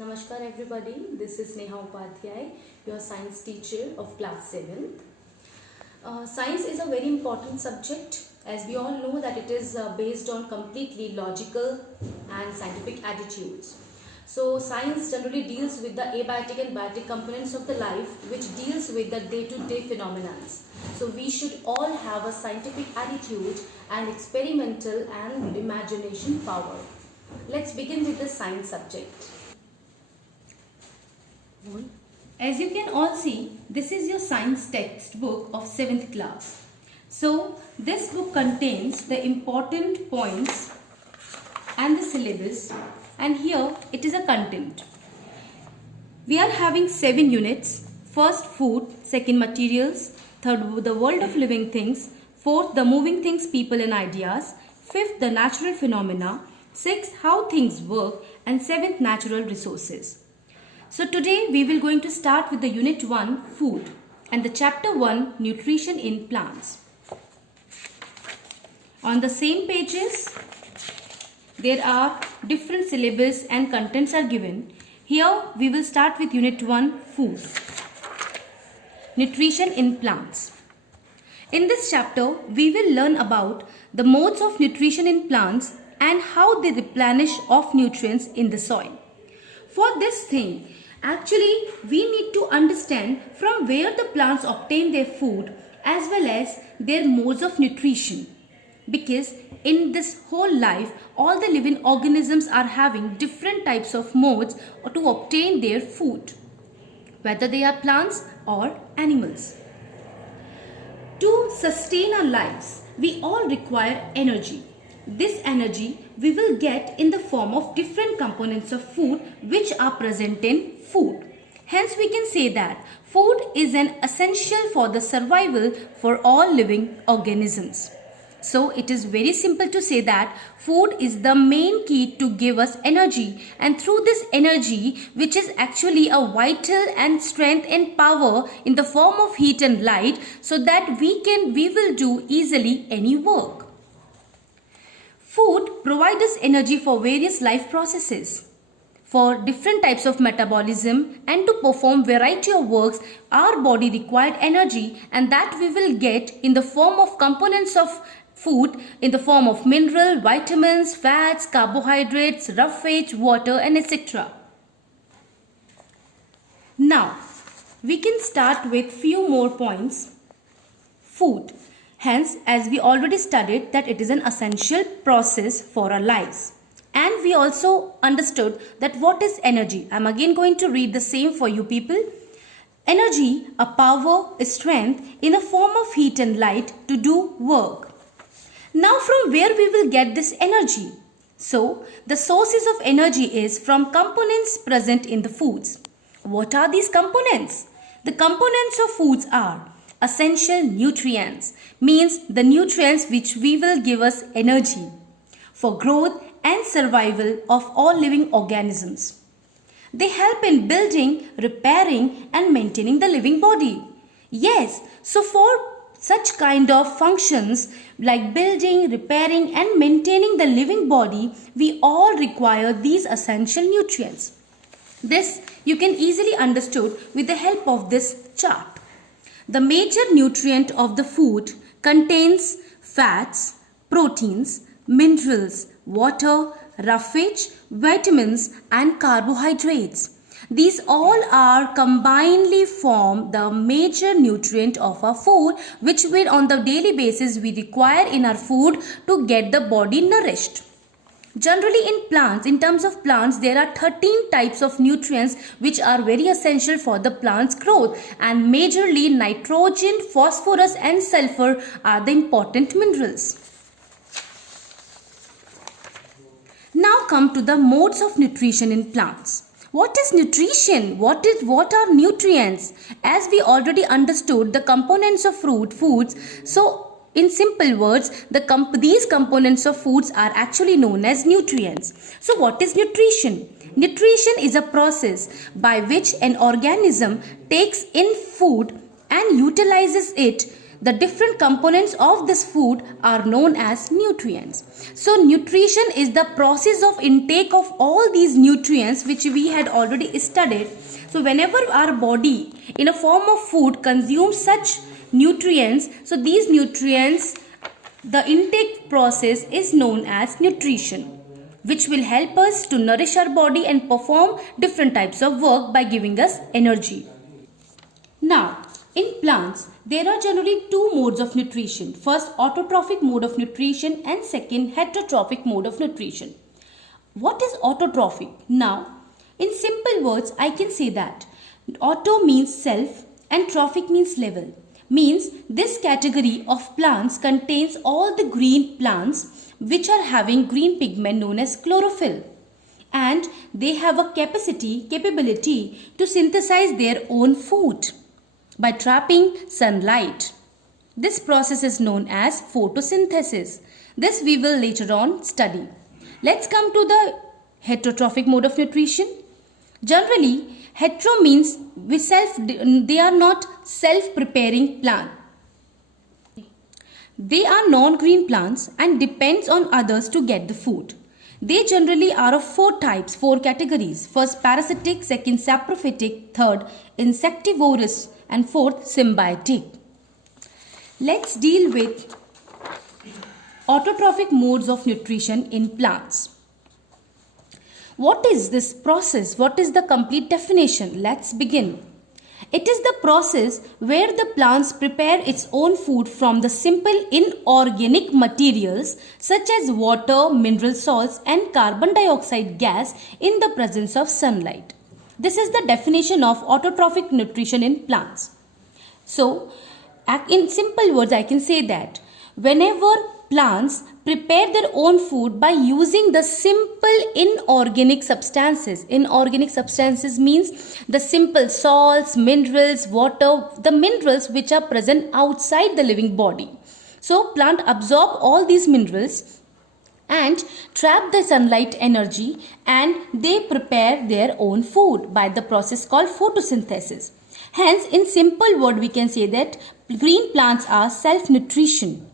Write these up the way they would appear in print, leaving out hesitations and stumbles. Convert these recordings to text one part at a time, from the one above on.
Namaskar everybody, this is Neha Upadhyay, your science teacher of class 7th. Science is a very important subject, as we all know that it is based on completely logical and scientific attitudes. So science generally deals with the abiotic and biotic components of the life, which deals with the day-to-day phenomena. So we should all have a scientific attitude and experimental and imagination power. Let's begin with the science subject. As you can all see, this is your science textbook of 7th class. So, this book contains the important points and the syllabus, and here it is a content. We are having 7 units. First, food. Second, materials. Third, the world of living things. Fourth, the moving things, people and ideas. Fifth, the natural phenomena. Sixth, how things work. And seventh, natural resources. So today we will going to start with the unit 1, food, and the chapter 1, nutrition in plants. On the same pages there are different syllabus and contents are given. Here we will start with unit 1, food, nutrition in plants. In this chapter we will learn about the modes of nutrition in plants and how they replenish of nutrients in the soil. For this thing, actually, we need to understand from where the plants obtain their food as well as their modes of nutrition. Because in this whole life, all the living organisms are having different types of modes to obtain their food, whether they are plants or animals. To sustain our lives, we all require energy. This energy we will get in the form of different components of food which are present in food. Hence we can say that food is an essential for the survival for all living organisms. So it is very simple to say that food is the main key to give us energy, and through this energy, which is actually a vital and strength and power in the form of heat and light, so that we will do easily any work. Food provides us energy for various life processes. For different types of metabolism and to perform variety of works, our body required energy, and that we will get in the form of components of food in the form of mineral, vitamins, fats, carbohydrates, roughage, water and etc. Now, we can start with few more points. Food. Hence, as we already studied that it is an essential process for our lives. And we also understood that what is energy. I am again going to read the same for you people. Energy, a power, a strength in the form of heat and light to do work. Now from where we will get this energy? So, the sources of energy is from components present in the foods. What are these components? The components of foods are essential nutrients, means the nutrients which we will give us energy for growth and survival of all living organisms. They help in building, repairing and maintaining the living body. Yes, so for such kind of functions like building, repairing and maintaining the living body, we all require these essential nutrients. This you can easily understood with the help of this chart. The major nutrient of the food contains fats, proteins, minerals, water, roughage, vitamins and carbohydrates. These all are combinedly form the major nutrient of our food, which will on the daily basis we require in our food to get the body nourished. Generally in plants, in terms of plants, there are 13 types of nutrients which are very essential for the plant's growth, and majorly nitrogen, phosphorus and sulfur are the important minerals. Now come to the modes of nutrition in plants. What is nutrition? What are nutrients? As we already understood the components of foods, so in simple words, these components of foods are actually known as nutrients. So what is nutrition? Nutrition is a process by which an organism takes in food and utilizes it the different components of this food are known as nutrients. So nutrition is the process of intake of all these nutrients which we had already studied. So whenever our body in a form of food consumes such nutrients, so these nutrients, the intake process is known as nutrition, which will help us to nourish our body and perform different types of work by giving us energy. Now, in plants, there are generally two modes of nutrition. First, autotrophic mode of nutrition, and second, heterotrophic mode of nutrition. What is autotrophic? Now, in simple words, I can say that auto means self and trophic means level. Means this category of plants contains all the green plants which are having green pigment known as chlorophyll, and they have a capability to synthesize their own food by trapping sunlight. This process is known as photosynthesis. This we will later on study. Let's come to the heterotrophic mode of nutrition. Generally, hetero means they are not self-preparing plant. They are non-green plants and depends on others to get the food. They generally are of four categories. First, parasitic, second, saprophytic, third, insectivorous, and fourth, symbiotic. Let's deal with autotrophic modes of nutrition in plants. What is this process? What is the complete definition? Let's begin. It is the process where the plants prepare its own food from the simple inorganic materials such as water, mineral salts, and carbon dioxide gas in the presence of sunlight. This is the definition of autotrophic nutrition in plants. So, in simple words, I can say that whenever plants prepare their own food by using the simple inorganic substances. Inorganic substances means the simple salts, minerals, water, the minerals which are present outside the living body. So plant absorb all these minerals and trap the sunlight energy, and they prepare their own food by the process called photosynthesis. Hence, in simple word, we can say that green plants are self-nutrition.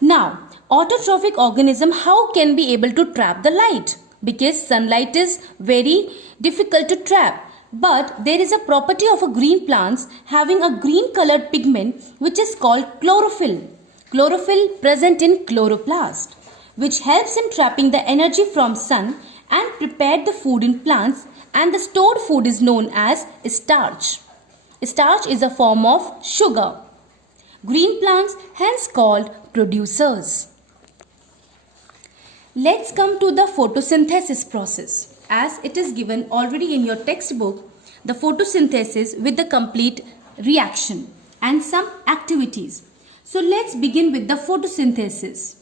Now, autotrophic organism, how can be able to trap the light? Because sunlight is very difficult to trap. But there is a property of a green plants having a green colored pigment which is called chlorophyll. Chlorophyll present in chloroplast, which helps in trapping the energy from sun and prepare the food in plants, and the stored food is known as starch. Starch is a form of sugar. Green plants hence called producers. Let's come to the photosynthesis process. As it is given already in your textbook, the photosynthesis with the complete reaction and some activities. So let's begin with the photosynthesis.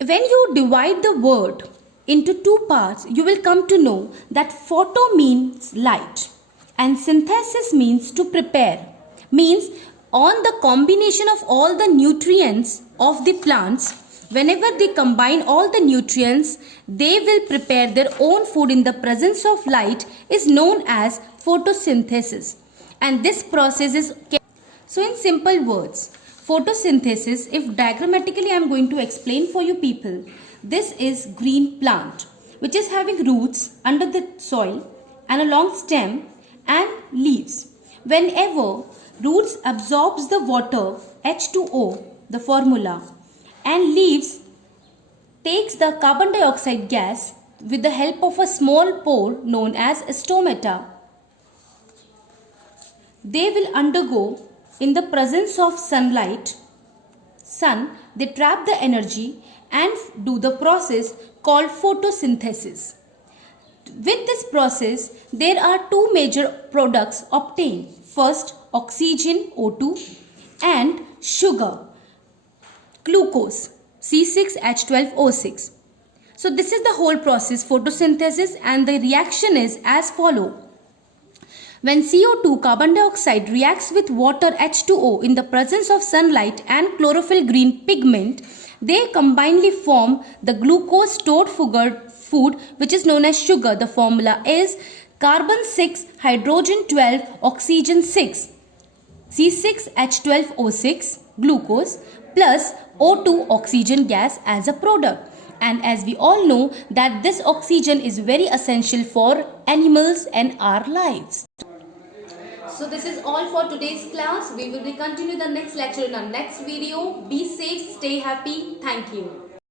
When you divide the word into two parts, you will come to know that photo means light and synthesis means to prepare. Means on the combination of all the nutrients of the plants, whenever they combine all the nutrients, they will prepare their own food in the presence of light, is known as photosynthesis. And this process is, so in simple words, photosynthesis, if diagrammatically I am going to explain for you people, this is green plant which is having roots under the soil and a long stem and leaves. Whenever roots absorbs the water, H2O, the formula, and leaves takes the carbon dioxide gas with the help of a small pore known as stomata. They will undergo in the presence of sunlight, they trap the energy and do the process called photosynthesis. With this process, there are two major products obtained. First, oxygen O2 and sugar glucose C6H12O6. So this is the whole process, photosynthesis, and the reaction is as follow. When CO2 carbon dioxide reacts with water H2O in the presence of sunlight and chlorophyll green pigment, they combinedly form the glucose stored food which is known as sugar. The formula is carbon 6 hydrogen 12 oxygen 6. C6H12O6 glucose plus O2 oxygen gas as a product. And as we all know that this oxygen is very essential for animals and our lives. So this is all for today's class. We will be continue the next lecture in our next video. Be safe, stay happy. Thank you.